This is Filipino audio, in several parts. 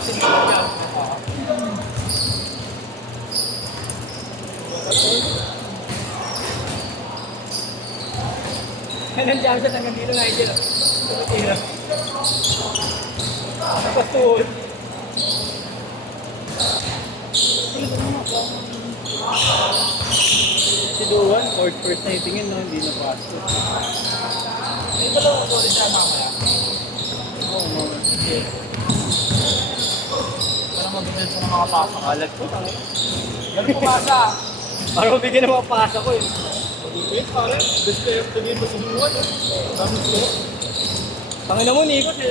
Asin mo siya. Nandiyan siya hanggang dito na idol. Tumitira. Tapos tuhod. Si Duan, first na itingin, no? Hindi na pasok. Ito lang ako rin siya mamaya. Oo, mga. Para mabigyan sa mga pasok. Alag ko, tanga. Ganun pumasa. Para mabigyan ng mga pasok ko eh. Mabigyan, pare. Best kayo sabihin mo si Duan. Dami ko. Tangina mo, Nico. Pre,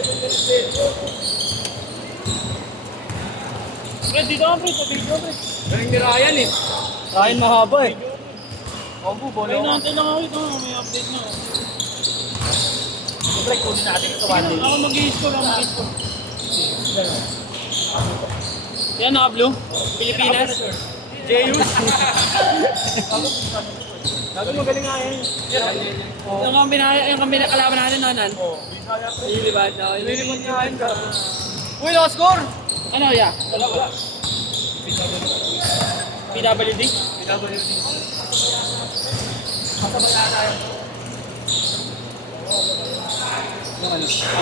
dito ka, pre. Pabigyan, pre. Galing ni Ryan eh. Ryan mahaba eh. Ombu, bola ko. Natin lang ako ito. May update na. Siyempre, kunin natin ito. Sige na, ako mag-i-score lang. Mag-i-score. Yan, naka-blue. Pilipinas. Jeyus. Gagawin magaling nga yan. Yung kalaban natin noon. Oo. Lilibad na. Lilibad nga yan. Uy, naka-score! Ano, ya? Wala. PWD? PWD. Masabala tayo.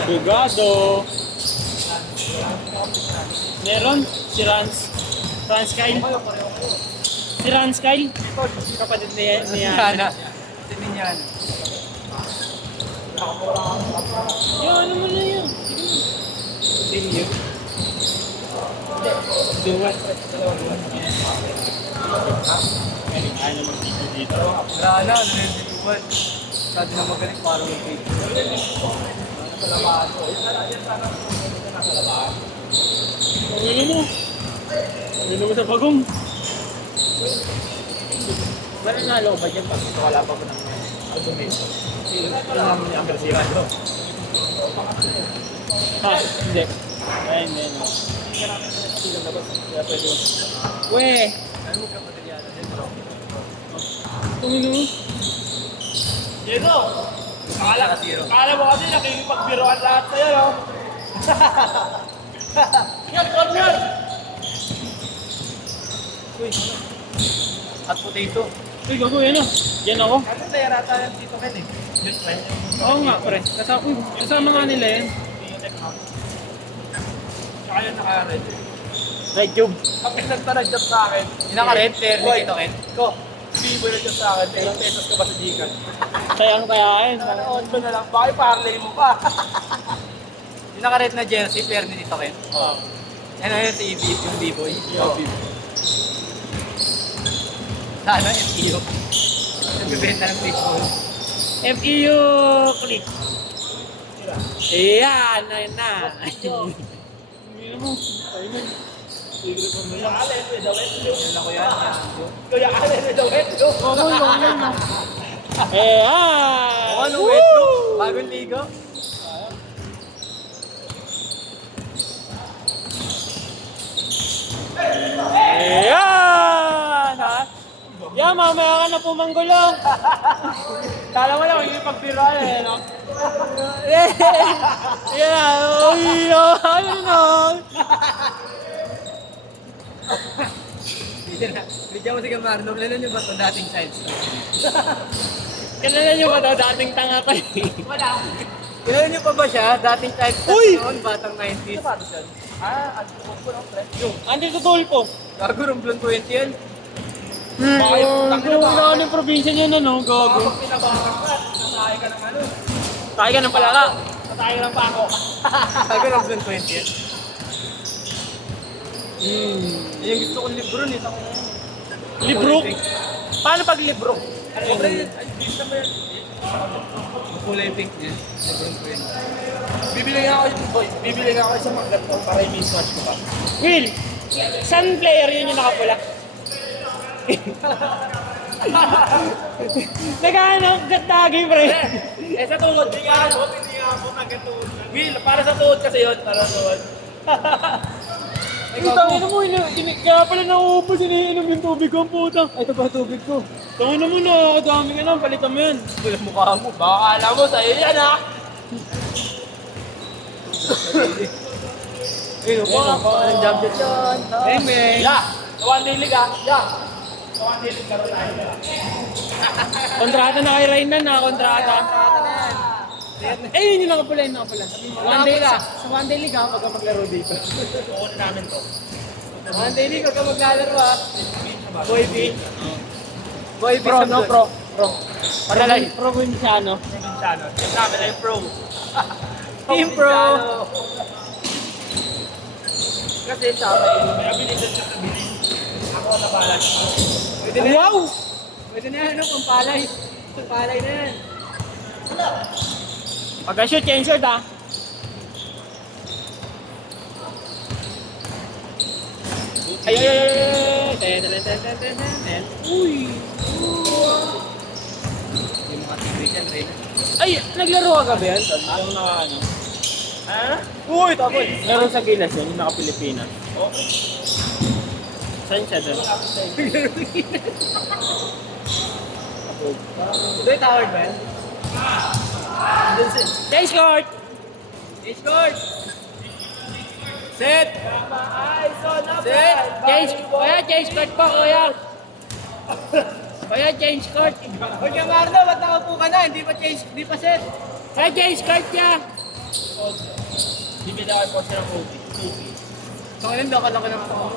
Abogado. Meron? Si Rans Kyle. Si Rans Kyle? Kapatid niya. Yana. Tininyana. Yan, ano mo na yun? Continue. Duwan. Ay na mag-video dito. Wala na, Duwan. Sabi na magaling para mag-video. Nakalamaan ko. Yan sana nakalamaan. Pangino mo. Pangino mo sa bagong. Wala na loob ba dyan pag wala pa mo ng automation? Wala naman yung agresihado. Ha? Hindi. Ay, hindi. Weh! Ano mo kapatilyado din, bro? Pangino mo? Diego! Akala mo kasi nakikipagbiroan lahat sa'yo, no? Yan, corner! Uy, hot potato. Uy, gago, yan o. Yan ako. Ano tayo rata yan dito, Ken eh? Yun, pre. Oo nga, pre. Kasama nga nila yan. Saka yun naka-red. Red tube. Kapag nagta-red sa akin, yung naka-red player ni Tito Ken. Ko, bibo na dyan sa akin. 10 pesos ka ba sa Gcash? Sayang kaya yun. Ano na lang, bakit parlay mo pa? Yung naka-red na jersey, player ni Tito Ken. Oo. Ano yun, si Ibib, yung B-boy. Oo. Sana, FEU. Nagbibenta ng baseball. FEU click. Ayan, ayun na. Hindi mo. Ayun na. Siguro pa mo yan. Kuya Allen, with the wet look. Kailan ko yan. Kuya Allen, with the wet look. Oo, yan na. Ayan. Ano, wet look? Bagong ligo. Ayan! Ha? Yan, mamaya ka na pumanggulo. Kala mo lang, hindi pagbiruan eh, no? Yan! Ayun na! Bigyan mo si Camarno, kailan nyo ba ito dating sides? Kailan nyo ba ito dating tanga ko eh? Wala. Kailan nyo pa ba siya? Dating sides noon, batang 90s. Ano siya? Anti-Tulpo ng pre. Anti-Tulpo? Gago, Romblon 20 yan. Gago, yung probinsya niya na, no? Gago. Kapag pinabakan ka, natay ka ng ano? Natay ka ng palaka. Natay ka ng pako. Gago, Romblon 20 yan. Yung gusto kong libro nito. Libro? Paano pag libro? Ay, gusto mo yan. Kulay pink niya. Bibili nga ako sa mga ganito para i-mismatch ko ba? Will, saan player yun yung nakapula? Nagano, gatagi pre. Sa tuhod, hindi nga ako kagatuod. Will, para sa tuhod kasi yun, para sa tuhod. Tangin mo, kaya pala nauubos, iniinom yung tubig ko ang puta. Ay, ito pa tubig ko. Tangin mo na, dami ka na, palitan mo yan. Wala mukha mo, baka alam mo, sa'yo yan ha. Ayun po, ang jump shot yun. Bang, bang. Yeah, sa one day league ah. Yeah. Sa one day league, garo tayo. Kontrata na kay Raynan na, kontrata. Kontrata na yan. Eh, yun yung nakapula, yun nakapula. One day, Nakapula. sa one day league ha, pagka maglaro dito. Oo namin to. One day league, huwag ka maglalaro ah. Boy B. Boy B Pro, sa no? Pro. Pro. Panalay. Provinciano. Provinciano. Team namin ay pro. Team Pro. Kasi sa akin, may abilidad siya sa bilis. Ako na balas. Pwede na yan. Wow! Pwede na yan, ano, pampalay. Pampalay na yan. Pagka-shoot, yan shoot ha. Ay, ay, ay, ay, ten, ten, ten, ten, ten, ten, ten. Uy! Yung mga tigre dyan, Ren. Ay, naglaro ka ba yan? Yung naka ano? Ha? Uy, tapos. Laro sa Gilas yun, yung naka-Pilipinas. Oh. Saan siya doon? Ito yung tower ba yan? Change court! Change court! Set! Set! Change, kuya, change court po, kuya. Kuya, change court. Huwag ka Marno, ba't nakaupo ka na? Hindi pa change, hindi pa set. Kuya, change court niya. Bibili ako po siya ng OB. So ngayon, daw ka lang ka naman ako.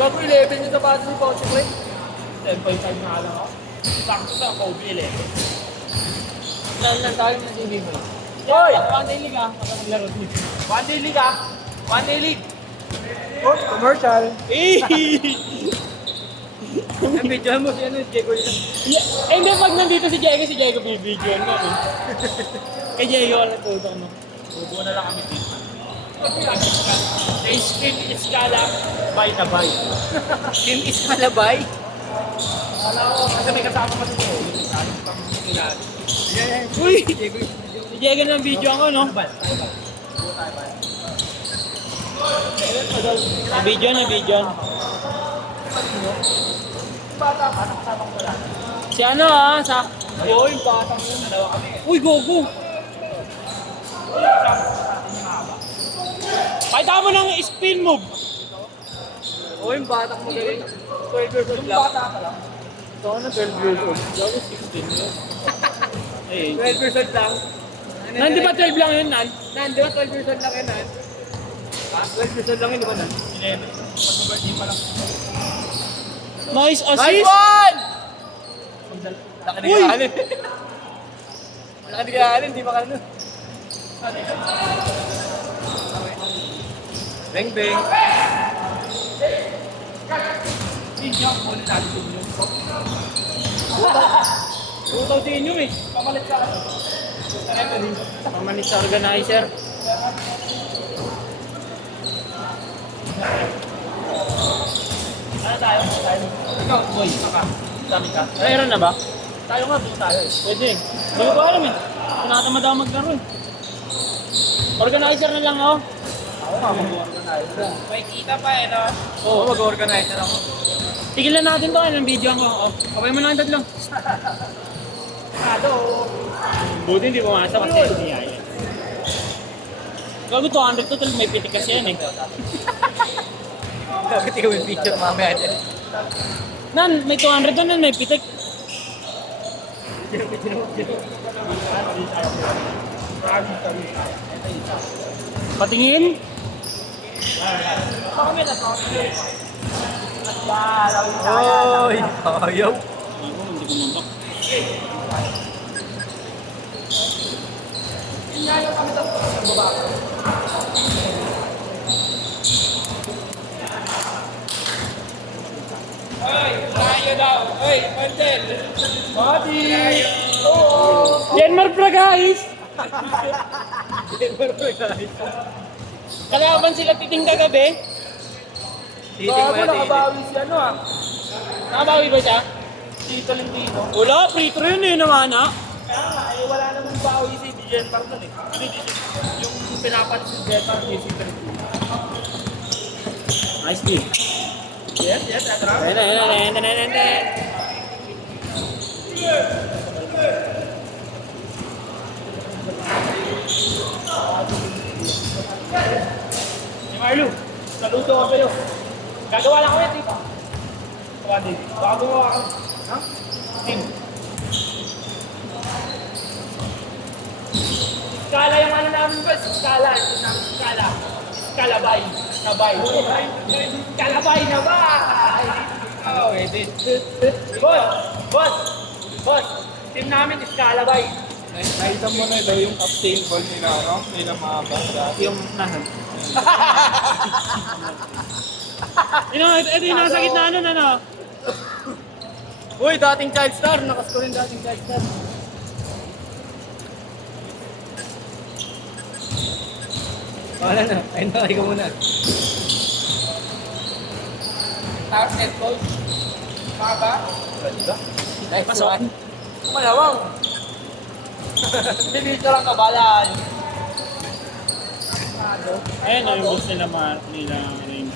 Gago 11 yung sapatos ni Pochi Pre. 10.5 na lang ako. Sakto sa OB 11. Lang tayo ng TV mo. Hoy! One day league ah, pagka maglaro dito. One day league ah! One day league! Oh, commercial! Eh! Ang video mo si ano, Diego yun. Eh, hindi, pag nandito si Diego bibigyan mo. Eh. Kay Diego ka natutok mo. Bubuo na lang kami dito. Team Iskala, bay na bay. Team Iskala bay? Wala ko, kasi may kasama pa dito. Yung Iskala, pang sinilad. Uy! Si Diego ng video ako, no? Na video. Bata pa, nakasama ko lang. Si ano ah, sa... Uy, bata mo. Dalawa kami. Uy, gogo! Pakita mo ng spin move! Uy, yung bata mo galing. 12 years old lang. Yung bata ka lang. Ito ka na 12 years old. Gago 16 yun. Eh, 12 years old lang. Nan, di ba 12 lang yun, Nan? Nan, di ba 12 years old lang yun, Nan? Ha? 12 years old lang yun, di ba, Nan? 11. Pag-birthday pa lang. Nice Nice assist! one! Laki ni Uy! Kaalin. Laki ni Kaalin, di ba ka ano? Bang bang. Iyak mo na natin yung Utaw din yun eh. pamalit ka. Pamalit sa organizer. Ano tayo? Ikaw, boy, ka. Dami ka. Mayroon na ba? Tayo nga, doon tayo. Pwede. Hindi ko alam eh. Tinatamad ako maglaro eh. Organizer na lang ako. Ako nga, mag-organize. May kita pa eh, no? Oo, mag-organize na ako. Tigilan natin to ng video ako. Oh, kabay mo na ang tatlo. Ano? Buti hindi pumasa kasi hindi yan. Gago 200 to, may pitik kasi yan eh. Bakit ikaw yung picture mamaya dyan? Nan, may 200 to, nan may pitik. Patingin? Oy! Ayaw! Ako, hindi ko mambak. Oy! Tayo daw! Oy! Mandel! Body! Oo! Denmark pra guys! Denmark pra guys! Kalaban sila titing kagabi. Titing mo yan, nakabawi si ano ah. Nakabawi ba siya? Si Tolentino. Wala, free throw yun eh naman ha. Kaya nga, eh wala namang bawi si Denmark nun eh. Ano yung pinapat si Denmark ni si Tolentino. Nice deal. Yes, that's right. Ayan. Si Marlo. Saludo ako sa'yo. Gagawa lang ako yan, di ba? Gawa din. Baka gumawa ka. Ha? Team. Skala yung ano namin ba? Skala. Ito namin skala. Skalabay. Sabay. Skalabay na ba? Oh, edit. Boss! Team namin Skalabay. Nakita mo na daw yung captain ball nila, no? Nila mahaba dati. Yung nahan. Ito yung nasa gitna nun, ano? Uy, dating child star. Nakasko rin dating child star. Wala na. Ayun na, ikaw muna. Tapos net ball. Mahaba. Diba? Nice Pasok. one. Malawang. Hindi ka lang kabalaan. Ayun o, yung boss nila nila rin.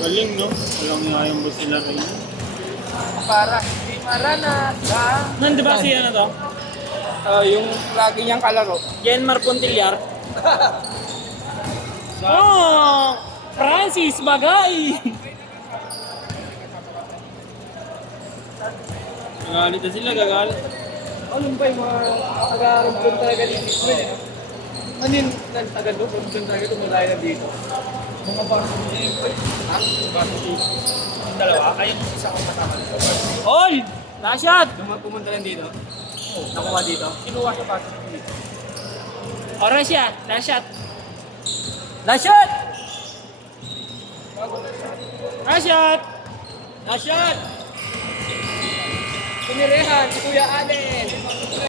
Galing, no? Walang nga yung boss nila rin. Para hindi maranasan. Nan, di ba si ano to? Yung lagi niyang kalaro. Genmar Pontillar. Oh! Francis Bagay! Gagalit na sila, gagalit. Ano ba yung mga taga-rumpun talaga dito? Ano yung taga-rumpun talaga tumulay na dito? Mga varsity. Ha? Varsity. Yung dalawa? Ayun yung isa kong kasama dito. All! Nashot! Pumunta lang dito? Oo. Nakuha dito? Kinuha sa varsity dito. Oras siya, nashot! Nashot! Nashot! Nashot! Pinirehan si Kuya Allen!